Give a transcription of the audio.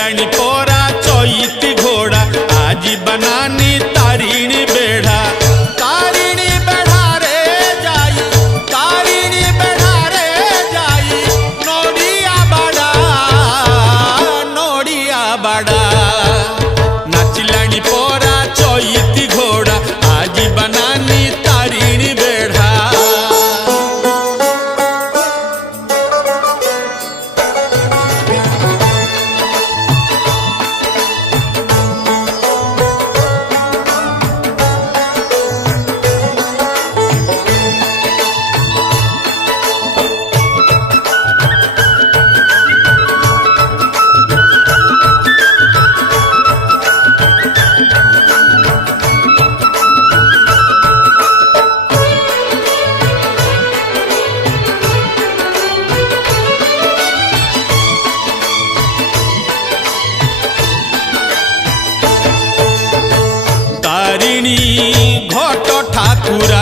नाचिलानी पोरा चैती घोड़ा आज बनानी तारिणी बेढ़ा। तारिणी बेढ़ा रे जाई, तारिणी बेढ़ा रे जाई, नोड़िया बड़ा, नोड़िया बड़ा। नाचिलानी पोरा चैती घोड़ा आज बनानी तारिणी बेढ़ा। तारिणी घट ठाकुरा